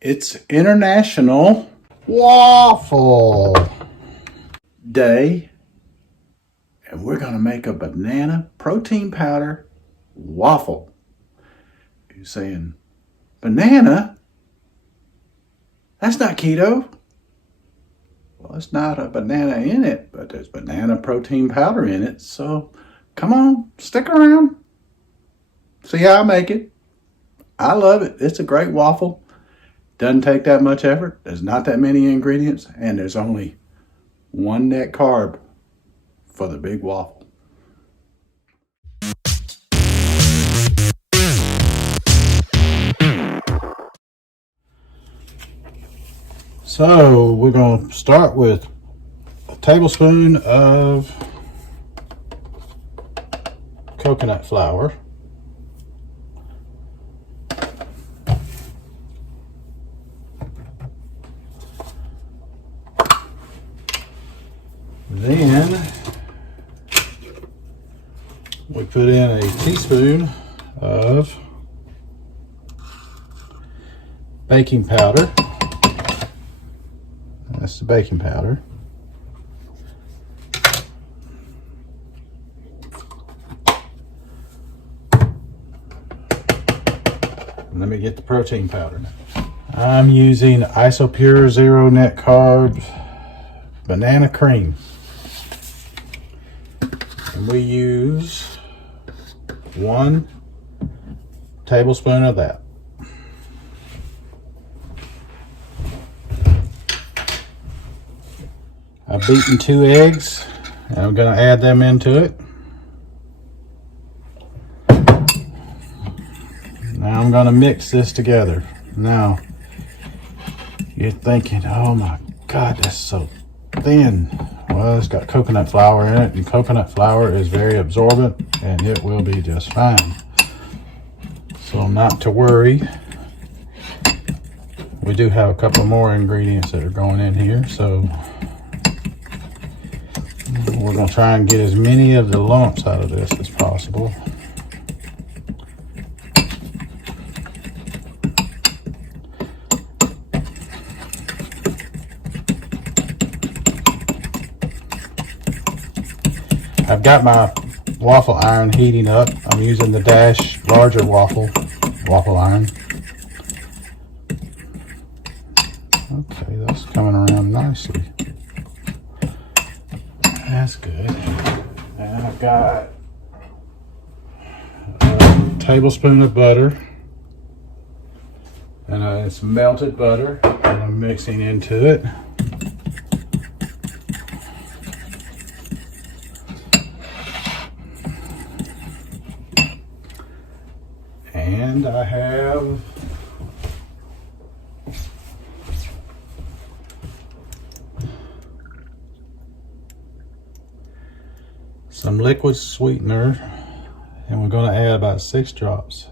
It's International Waffle Day, and we're going to make a banana protein powder waffle. You're saying, banana? That's not keto. Well, it's not a banana in it, but there's banana protein powder in it. So come on, stick around. See how I make it. I love it. It's a great waffle. Doesn't take that much effort. There's not that many ingredients, and there's only one net carb for the big waffle. So we're going to start with a tablespoon of coconut flour. Then we put in a teaspoon of baking powder. That's the baking powder. Let me get the protein powder now. I'm using Isopure Zero Net Carb banana cream. And we use 1 tablespoon of that. I've beaten 2 eggs, and I'm going to add them into it. Now I'm going to mix this together. Now, you're thinking, oh my God, that's so thin. Well, it's got coconut flour in it, and coconut flour is very absorbent, and it will be just fine. So not to worry. We do have a couple more ingredients that are going in here, so we're going to try and get as many of the lumps out of this as possible. I've got my waffle iron heating up. I'm using the Dash larger waffle iron. Okay, that's coming around nicely. That's good. And I've got a tablespoon of butter. And it's melted butter that I'm mixing into it. And I have some liquid sweetener, and we're going to add about 6 drops.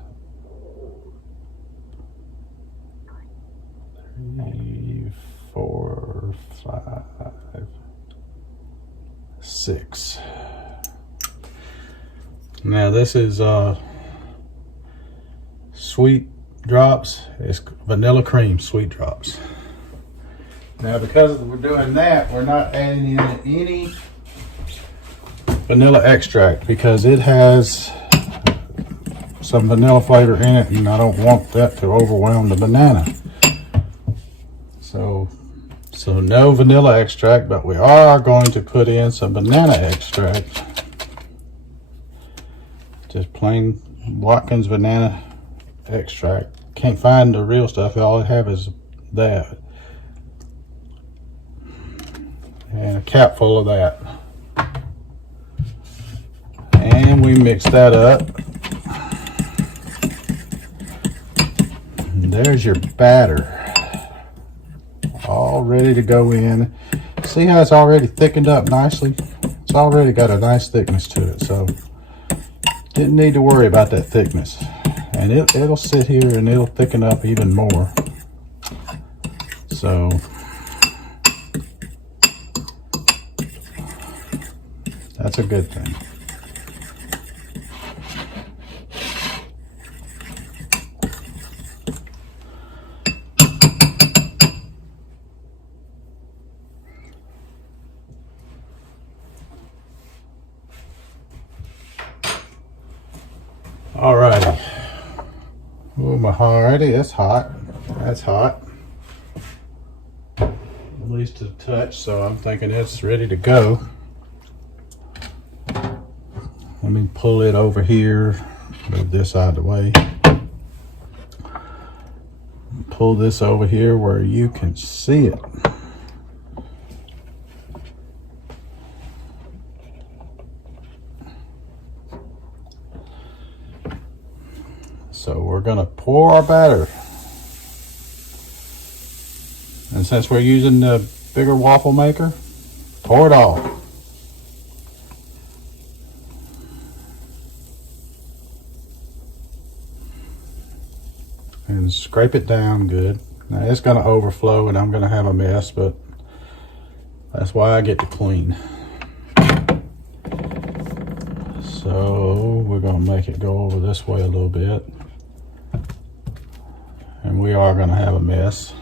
3, 4, 5, 6. Now this is sweet drops. It's vanilla cream sweet drops. Now because we're doing that, we're not adding in any vanilla extract because it has some vanilla flavor in it, and I don't want that to overwhelm the banana. So no vanilla extract, but we are going to put in some banana extract. Just plain Watkins banana extract. Can't find the real stuff. All I have is that. And a cap full of that. And we mix that up. And there's your batter. All ready to go in. See how it's already thickened up nicely? It's already got a nice thickness to it. So didn't need to worry about that thickness. And it'll sit here and it'll thicken up even more. So that's a good thing. Alrighty, it's hot. That's hot. At least a touch, so I'm thinking it's ready to go. Let me pull it over here. Move this out of the way. Pull this over here where you can see it. So we're gonna pour our batter. And since we're using the bigger waffle maker, pour it all. And scrape it down good. Now it's gonna overflow and I'm gonna have a mess, but that's why I get to clean. So we're gonna make it go over this way a little bit. And we are gonna have a mess.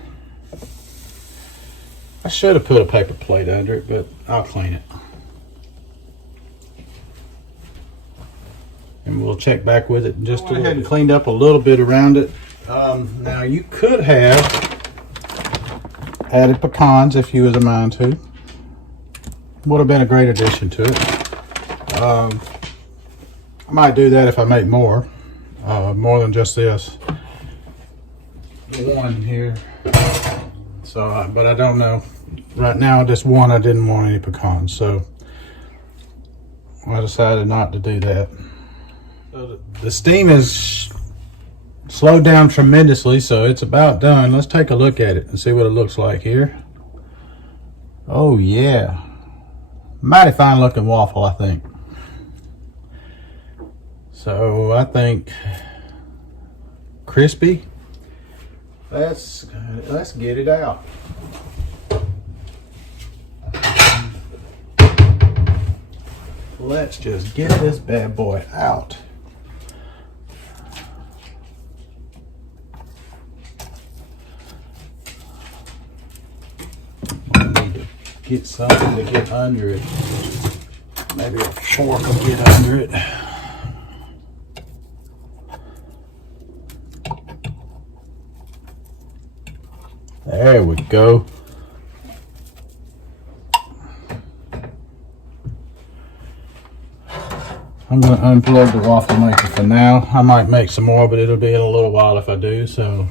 I should have put a paper plate under it, but I'll clean it. And we'll check back with it in just a little bit. I went ahead and cleaned up a little bit around it. Now you could have added pecans if you was a mind to. Would have been a great addition to it. I might do that if I make more than just this one here. So, but I don't know. Right now, just one, I didn't want any pecans, so I decided not to do that. So the steam is slowed down tremendously, so it's about done. Let's take a look at it and see what it looks like here. Oh yeah, mighty fine looking waffle, I think. So I think crispy. Let's get it out. Let's just get this bad boy out. I need to get something to get under it. Maybe a fork will get under it. There we go. I'm going to unplug the waffle maker for now. I might make some more, but it'll be in a little while if I do, so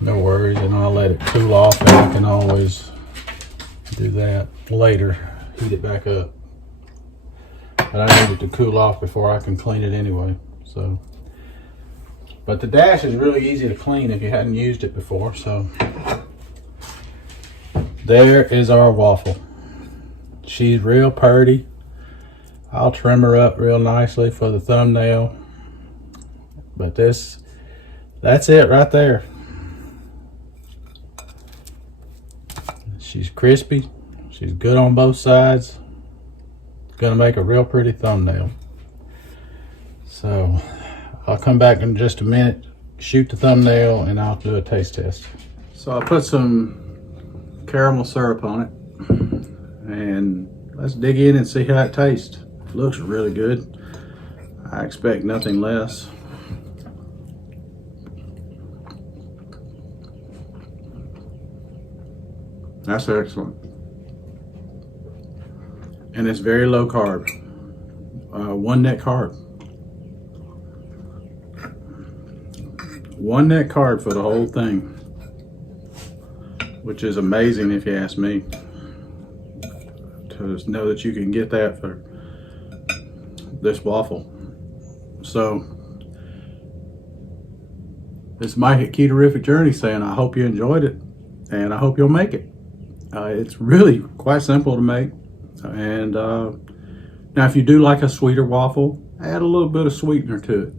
no worries. And I'll let it cool off, and I can always do that later, heat it back up. But I need it to cool off before I can clean it anyway. So, but the dash is really easy to clean if you hadn't used it before. So there is our waffle. She's real purty. I'll trim her up real nicely for the thumbnail. But that's it right there. She's crispy. She's good on both sides. It's gonna make a real pretty thumbnail. So I'll come back in just a minute, shoot the thumbnail, and I'll do a taste test. So I put some caramel syrup on it, and let's dig in and see how it tastes. It looks really good. I expect nothing less. That's excellent. And it's very low carb. 1 net carb. 1 net carb for the whole thing, which is amazing if you ask me. To know that you can get that for this waffle. So this is Mike at Ketorific Journey saying I hope you enjoyed it, and I hope you'll make it. It's really quite simple to make. And now if you do like a sweeter waffle, add a little bit of sweetener to it.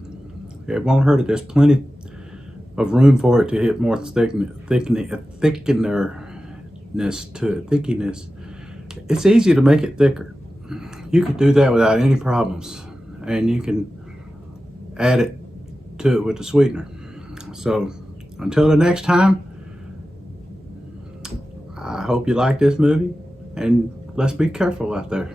It won't hurt it. There's plenty of room for it to hit more thickenerness to it, thickiness. It's easy to make it thicker. You could do that without any problems, and you can add it to it with the sweetener. So until the next time, I hope you like this movie, and let's be careful out there.